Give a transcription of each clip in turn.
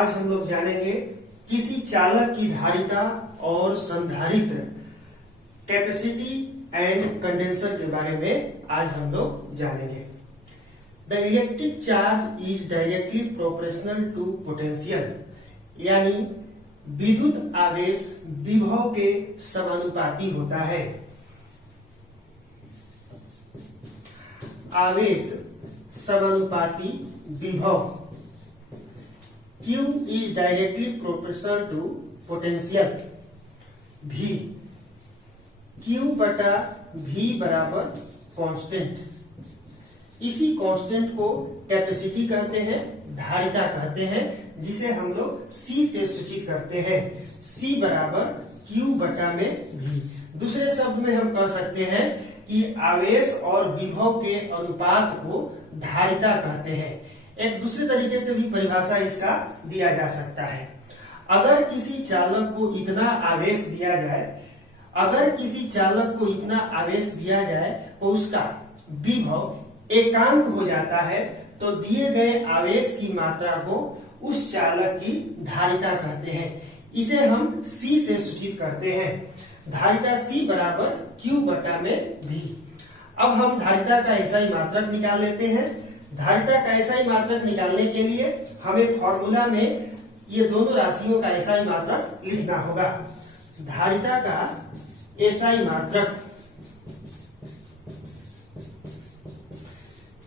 आज हम लोग जानेंगे किसी चालक की धारिता और संधारित्र कैपेसिटी एंड कंडेंसर के बारे में आज हम लोग जानेंगे। The electric charge is directly proportional to potential, यानी विद्युत आवेश विभव के समानुपाती होता है। आवेश समानुपाती विभव Q is directly proportional to potential V। Q बटा V बराबर कांस्टेंट। इसी कांस्टेंट को कैपेसिटी कहते हैं, धारिता कहते हैं, जिसे हम लोग C से सूचित करते हैं। C बराबर Q बटा में V। दूसरे शब्द में हम कह सकते हैं कि आवेश और विभव के अनुपात को धारिता कहते हैं। एक दूसरे तरीके से भी परिभाषा इसका दिया जा सकता है। अगर किसी चालक को इतना आवेश दिया जाए, तो उसका विभव एकांक हो जाता है, तो दिए गए आवेश की मात्रा को उस चालक की धारिता कहते हैं। इसे हम C से सूचित करते हैं। धारिता C बराबर Q बटा में V। अब हम धारिता का एसआई मात्रक निकाल लेते हैं। धारिता का एसआई मात्रक निकालने के लिए हमें फॉर्मूला में ये दोनों राशियों का एसआई मात्रक लिखना होगा। धारिता का एसआई मात्रक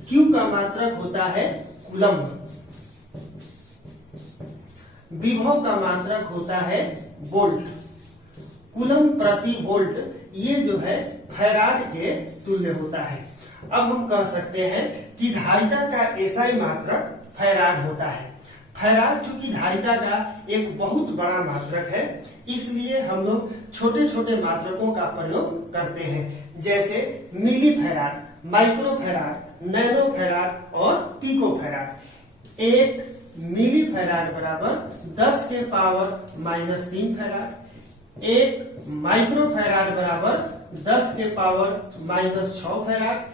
Q का मात्रक होता है कूलम्ब, विभव का मात्रक होता है वोल्ट। कूलम्ब प्रति वोल्ट ये जो है फैराड के तुल्य होता है। अब हम कह सकते हैं कि धारिता का एसआई मात्रक फैराड होता है। फैराड चूंकि धारिता का एक बहुत बड़ा मात्रक है, इसलिए हम लोग छोटे छोटे मात्रकों का प्रयोग करते हैं, जैसे milli farad, micro farad, nano farad और पिको फैराड। एक मिली फैराड बराबर 10 के पावर माइनस 3 फैराड। एक माइक्रो फैराड बराबर 10 के पावर माइनस 6 फैराड।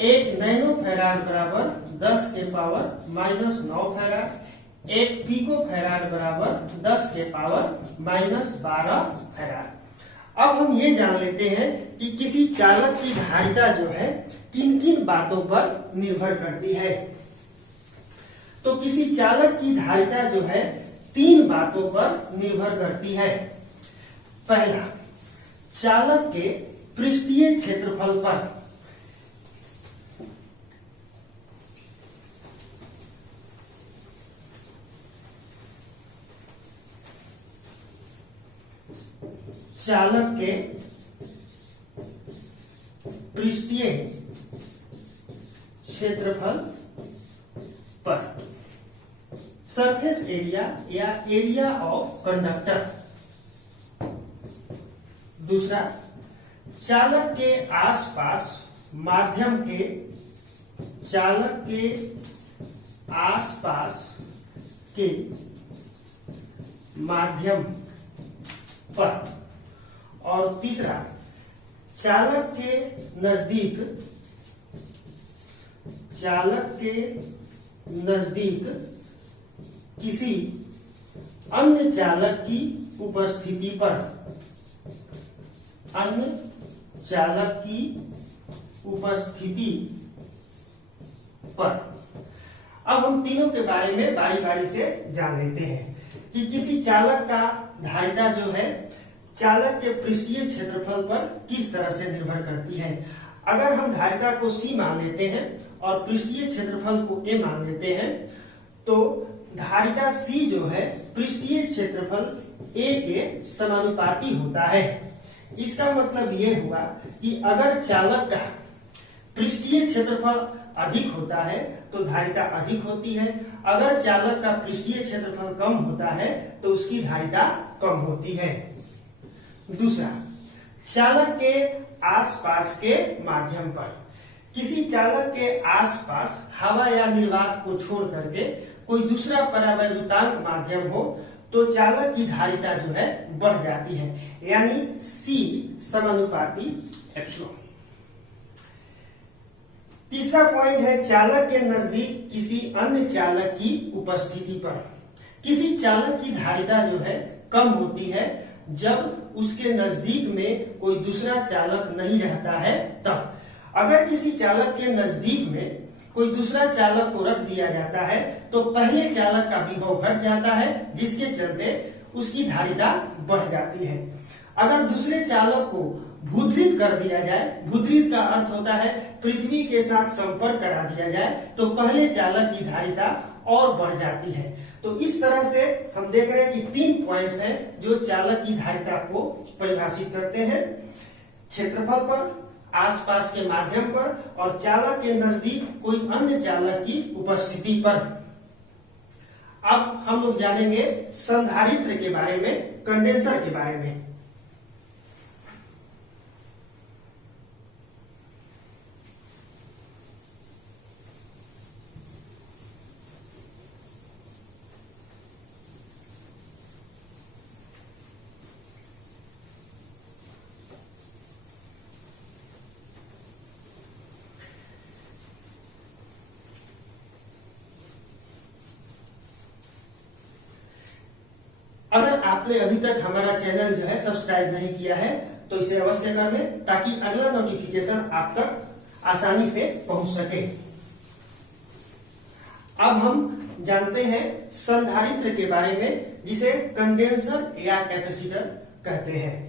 एक नैनो फैराड बराबर 10 के पावर माइनस 9 फैराड। एक पिको फैराड बराबर 10 के पावर माइनस 12 फैराड। अब हम ये जान लेते हैं कि किसी चालक की धारिता जो है किन किन बातों पर निर्भर करती है। तो किसी चालक की धारिता जो है 3 बातों पर निर्भर करती है। पहला, चालक के पृष्ठीय क्षेत्रफल पर। चालक के पृष्ठीय क्षेत्रफल पर, सरफेस एरिया या एरिया ऑफ कंडक्टर। दूसरा, चालक के आसपास माध्यम के, चालक के आसपास के माध्यम पर। और तीसरा, चालक के नजदीक, चालक के नजदीक किसी अन्य चालक की उपस्थिति पर, अन्य चालक की उपस्थिति पर। अब हम तीनों के बारे में बारी बारी से जान लेते हैं कि किसी चालक का धारिता जो है चालक के पृष्ठीय क्षेत्रफल पर किस तरह से निर्भर करती है। अगर हम धारिता को C मान लेते हैं और पृष्ठीय क्षेत्रफल को A मान लेते हैं, तो धारिता C जो है पृष्ठीय क्षेत्रफल A के समानुपाती होता है। इसका मतलब ये हुआ कि अगर चालक का पृष्ठीय क्षेत्रफल अधिक होता है तो धारिता अधिक होती है। अगर चालक का पृष्ठीय क्षेत्रफल कम होता है तो उसकी धारिता कम होती है। दूसरा, चालक के आसपास के माध्यम पर। किसी चालक के आसपास हवा या निर्वात को छोड़ करके कोई दूसरा परावैद्युतांक माध्यम हो तो चालक की धारिता जो है बढ़ जाती है, यानी C समानुपाती एप्सिलॉन। तीसरा पॉइंट है चालक के नजदीक किसी अन्य चालक की उपस्थिति पर। किसी चालक की धारिता जो है कम होती है जब उसके नजदीक में कोई दूसरा चालक नहीं रहता है तब। अगर किसी चालक के नजदीक में कोई दूसरा चालक को रख दिया जाता है तो पहले चालक का विभव घट जाता है, जिसके चलते उसकी धारिता बढ़ जाती है। अगर दूसरे चालक को भूतृत कर दिया जाए, भूतृत का अर्थ होता है पृथ्वी के साथ संपर्क करा दिया जाए, तो पहले चालक की धारिता और बढ़ जाती है। तो इस तरह से हम देख रहे हैं कि 3 पॉइंट्स हैं जो चालक की धारिता को परिभाषित करते हैं: क्षेत्रफल पर, आसपास के माध्यम पर, और चालक के नजदीक कोई अन्य चालक की उपस्थिति पर। अब हम लोग जानेंगे संधारित्र के बारे में, कंडेंसर के बारे में। अगर आपने अभी तक हमारा चैनल जो है सब्सक्राइब नहीं किया है तो इसे अवश्य कर लें, ताकि अगला नोटिफिकेशन आप तक आसानी से पहुंच सके। अब हम जानते हैं संधारित्र के बारे में, जिसे कंडेंसर या कैपेसिटर कहते हैं।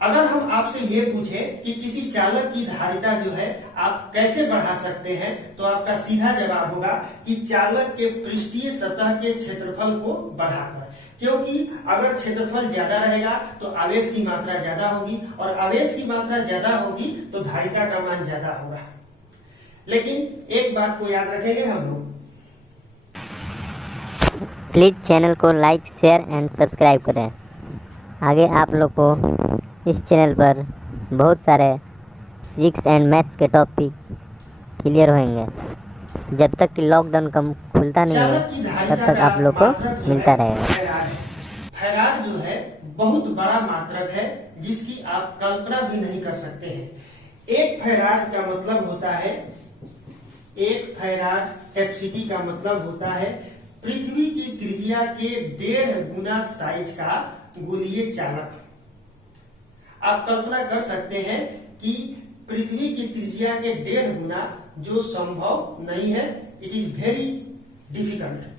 अगर हम आपसे ये पूछे कि किसी चालक की धारिता जो है आप कैसे बढ़ा सकते हैं, तो आपका सीधा जवाब होगा कि चालक के पृष्ठीय सतह के क्षेत्रफल को बढ़ाकर। क्योंकि अगर क्षेत्रफल ज्यादा रहेगा तो आवेश की मात्रा ज्यादा होगी, और आवेश की मात्रा ज्यादा होगी तो धारिता का मान ज्यादा होगा। लेकिन एक बात को याद रखेंगे हम लोग, प्लीज चैनल को लाइक, शेयर एंड सब्सक्राइब करें। आगे आप लोग को इस चैनल पर बहुत सारे फिजिक्स एंड मैथ्स के टॉपिक क्लियर होंगे। जब तक कि लॉकडाउन कम खुलता नहीं है तब तक आप लोग को मिलता रहेगा। फैराड जो है बहुत बड़ा मात्रक है, जिसकी आप कल्पना भी नहीं कर सकते हैं। एक फैराड का मतलब होता है, एक फैराड कैपेसिटी का मतलब होता है पृथ्वी की त्रिज्या के 1.5 गुना साइज का गोलीय चालक। आप कल्पना कर सकते हैं कि पृथ्वी की त्रिज्या के 1.5 गुना, जो संभव नहीं है, इट इज वेरी डिफिकल्ट।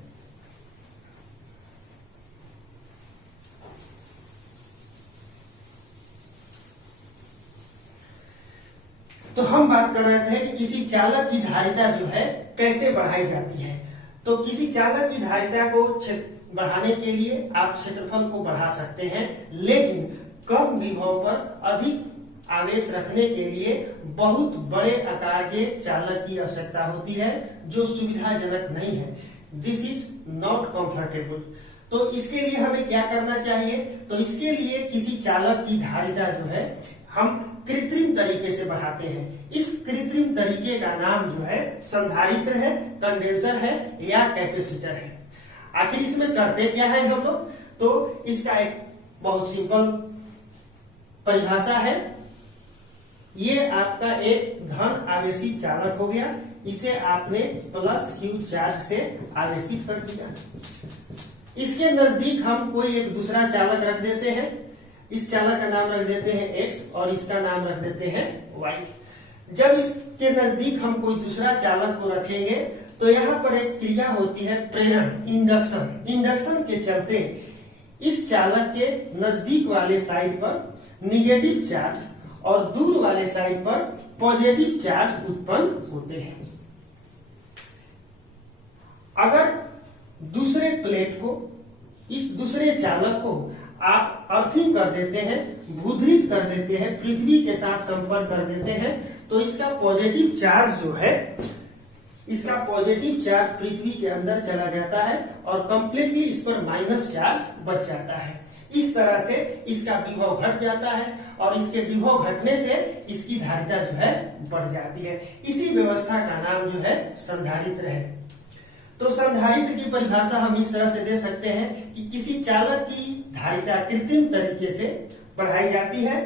तो हम बात कर रहे थे कि किसी चालक की धारिता जो है कैसे बढ़ाई जाती है। तो किसी चालक की धारिता को बढ़ाने के लिए आप क्षेत्रफल को बढ़ा सकते हैं, लेकिन कम विभव पर अधिक आवेश रखने के लिए बहुत बड़े आकार के चालक की आवश्यकता होती है, जो सुविधाजनक नहीं है। This is not comfortable. तो इसके लिए हमें क्या करना चाहिए? तो इसके लिए किसी चालक की धारिता जो है हम कृत्रिम तरीके से बढ़ाते हैं। इस कृत्रिम तरीके का नाम जो है संधारित्र है, कंडेंसर है या कैपेसिटर है। आखिर इसमें करते क्या है हम लोग? तो इसका एक बहुत सिंपल परिभाषा है। ये आपका एक धन आवेशित चालक हो गया, इसे आपने प्लस क्यू चार्ज से आवेशित कर दिया। इसके नजदीक हम कोई एक दूसरा चालक रख देते हैं। इस चालक का नाम रख देते हैं x और इसका नाम रख देते हैं y। जब इसके नजदीक हम कोई दूसरा चालक को रखेंगे तो यहाँ पर एक क्रिया होती है प्रेरण, इंडक्शन। इंडक्शन के चलते इस चालक के नजदीक वाले साइड पर निगेटिव चार्ज और दूर वाले साइड पर पॉजिटिव चार्ज उत्पन्न होते हैं। अगर दूसरे प्लेट को, इस दूसरे चालक को आप अर्थिंग कर देते हैं, भूधृत कर देते हैं, पृथ्वी के साथ संपर्क कर देते हैं, तो इसका पॉजिटिव चार्ज जो है, इसका पॉजिटिव चार्ज पृथ्वी के अंदर चला जाता है और कंप्लीटली इस पर माइनस चार्ज बच जाता है। इस तरह से इसका विभव घट जाता है और इसके विभव घटने से इसकी धारिता जो है बढ़ जाती है। इसी व्यवस्था का नाम जो है संधारित्र है। तो संधारित्र की परिभाषा हम इस तरह से दे सकते हैं कि किसी चालक की धारिता कृत्रिम तरीके से बढ़ाई जाती है।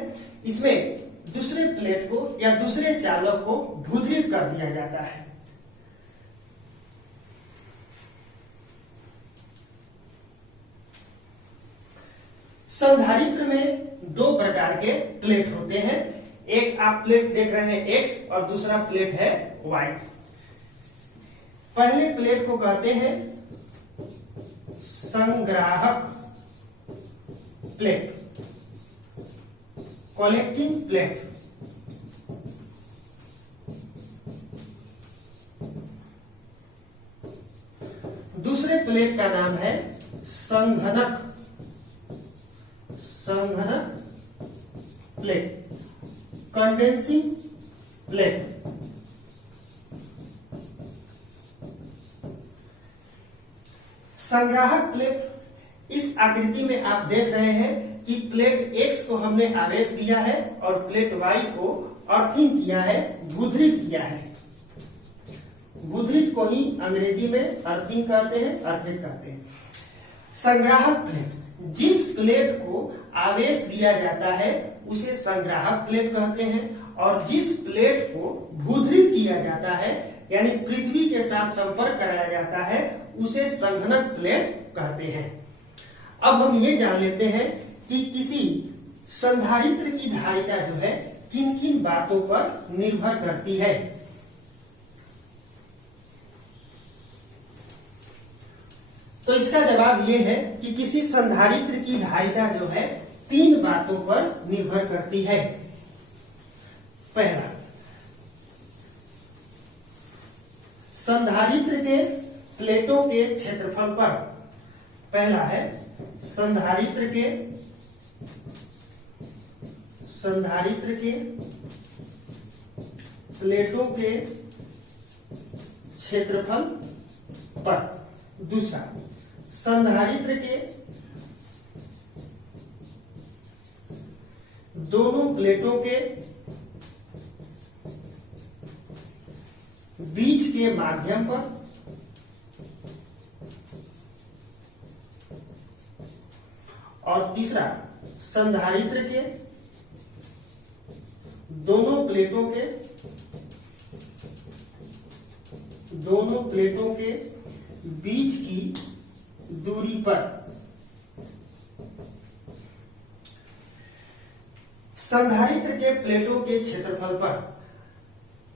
इसमें दूसरे प्लेट को या दूसरे चालक को भूतरित कर दिया जाता है। संधारित्र में दो प्रकार के प्लेट होते हैं। एक आप प्लेट देख रहे हैं एक्स और दूसरा प्लेट है वाई। पहले प्लेट को कहते हैं संग्राहक प्लेट, कलेक्टिंग प्लेट। दूसरे प्लेट का नाम है संघनक प्लेट, कंडेंसिंग प्लेट। संग्राहक प्लेट इस आकृति में आप देख रहे हैं कि प्लेट एक्स को हमने आवेश दिया है और प्लेट वाई को अर्थिंग किया है, भूतरित किया है। भूतरित को ही अंग्रेजी में अर्थिंग कहते हैं, अर्थित कहते हैं। संग्राहक प्लेट, जिस प्लेट को आवेश दिया जाता है उसे संग्राहक प्लेट कहते हैं, और जिस प्लेट को भूतरित किया जाता है यानी पृथ्वी के साथ संपर्क कराया जाता है उसे संघनक प्लेट कहते हैं। अब हम ये जान लेते हैं कि किसी संधारित्र की धारिता जो है किन किन बातों पर निर्भर करती है। तो इसका जवाब ये है कि किसी संधारित्र की धारिता जो है तीन बातों पर निर्भर करती है। पहला, संधारित्र के प्लेटों के क्षेत्रफल पर। पहला है संधारित्र के प्लेटों के क्षेत्रफल पर। दूसरा, संधारित्र के दोनों प्लेटों के बीच के माध्यम पर। और तीसरा, संधारित्र के दोनों प्लेटों के बीच की दूरी पर। संधारित्र के प्लेटों के क्षेत्रफल पर।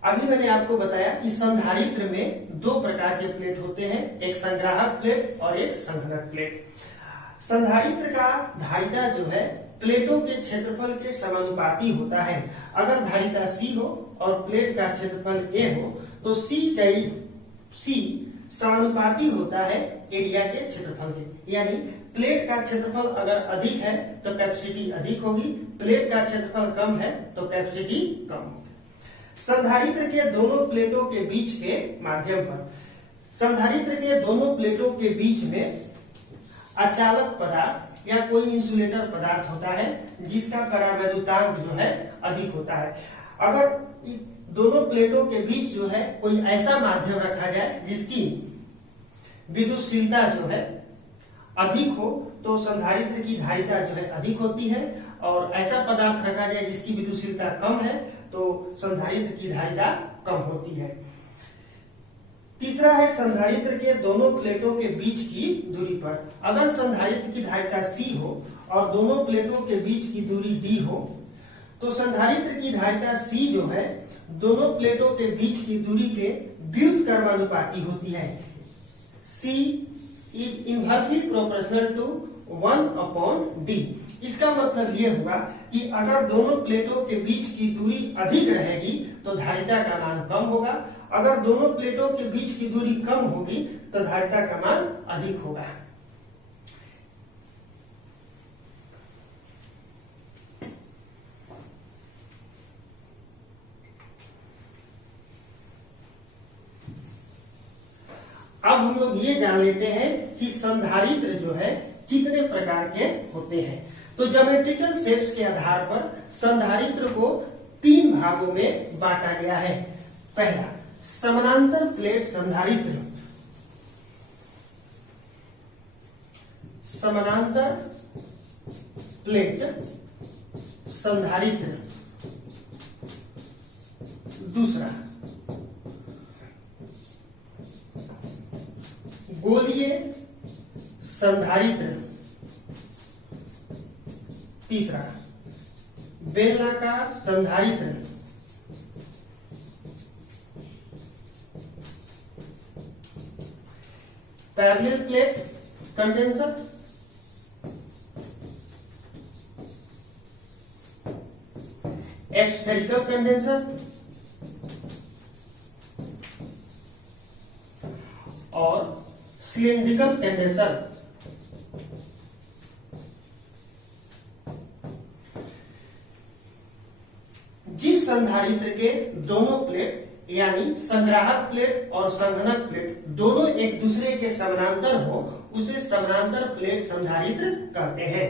अभी मैंने आपको बताया कि संधारित्र में दो प्रकार के प्लेट होते हैं, एक संग्राहक प्लेट और एक संघनक प्लेट। संधारित्र का धारिता जो है प्लेटों के क्षेत्रफल के समानुपाती होता है। अगर धारिता C हो और प्लेट का क्षेत्रफल A हो तो C समानुपाती होता है एरिया के क्षेत्रफल के। यानी प्लेट का क्षेत्रफल अगर अधिक है तो कैपेसिटी अधिक होगी, प्लेट का क्षेत्रफल कम है तो कैपेसिटी कम होगी। संधारित्र के दोनों प्लेटों के बीच के माध्यम पर। संधारित्र के दोनों प्लेटों के बीच में अचालक पदार्थ या कोई इंसुलेटर पदार्थ होता है जिसका परावैद्युतांक जो है अधिक होता है। अगर दोनों प्लेटों के बीच जो है कोई ऐसा माध्यम रखा जाए जिसकी विद्युतशीलता जो है अधिक हो तो संधारित्र की धारिता जो है अधिक होती है, और ऐसा पदार्थ रखा जाए जिसकी विद्युतशीलता कम है तो संधारित्र की धारिता कम होती है। तीसरा है संधारित्र के दोनों प्लेटों के बीच की दूरी पर। अगर संधारित्र की धारिता C हो और दोनों प्लेटों के बीच की दूरी D हो तो संधारित्र की धारिता C जो है दोनों प्लेटों के बीच की दूरी के व्युत्क्रमानुपाती होती है। C is inversely proportional to 1/D। इसका मतलब ये हुआ कि अगर दोनों प्लेटों के बीच की दूरी अधिक रहेगी तो धारिता का मान कम होगा, अगर दोनों प्लेटों के बीच की दूरी कम होगी तो धारिता का मान अधिक होगा। अब हम लोग ये जान लेते हैं कि संधारित्र जो है कितने प्रकार के होते हैं। तो ज्योमेट्रिकल शेप्स के आधार पर संधारित्र को तीन भागों में बांटा गया है। पहला, समानांतर प्लेट संधारित्र। समानांतर प्लेट संधारित्र। दूसरा गोलीय संधारित्र। तीसरा बेलनाकार संधारित्र। Parallel plate condenser, spherical condenser और सिलिंड्रिकल कंडेंसर। जिस संधारित्र के दोनों प्लेट यानी संग्राहक प्लेट और संघनक प्लेट दोनों एक दूसरे के समानांतर हो उसे समानांतर प्लेट संधारित्र कहते हैं।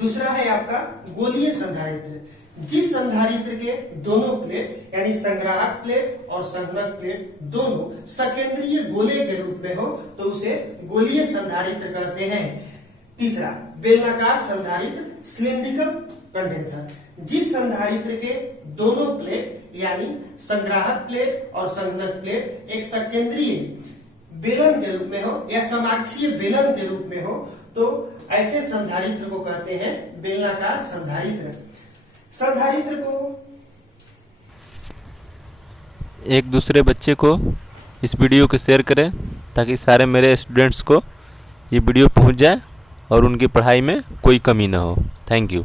दूसरा है आपका गोलीय संधारित्र। जिस संधारित्र के दोनों प्लेट यानी संग्राहक प्लेट और संघनक प्लेट दोनों सकेंद्रीय गोले के रूप में हो तो उसे गोलीय संधारित्र कहते हैं। तीसरा बेलनाकार संधारित्र, सिलिंड्रिकल कंडेंसर। जिस संधारित्र के दोनों प्लेट यानी संग्राहक प्लेट और संघनक प्लेट एक सकेंद्रीय बेलन के रूप में हो या समाक्षीय बेलन के रूप में हो तो ऐसे संधारित्र को कहते हैं बेलनाकार संधारित्र। संधारित्र को एक दूसरे बच्चे को इस वीडियो को शेयर करें ताकि सारे मेरे स्टूडेंट्स को ये वीडियो पहुंच जाए और उनकी पढ़ाई में कोई कमी ना हो। Thank you.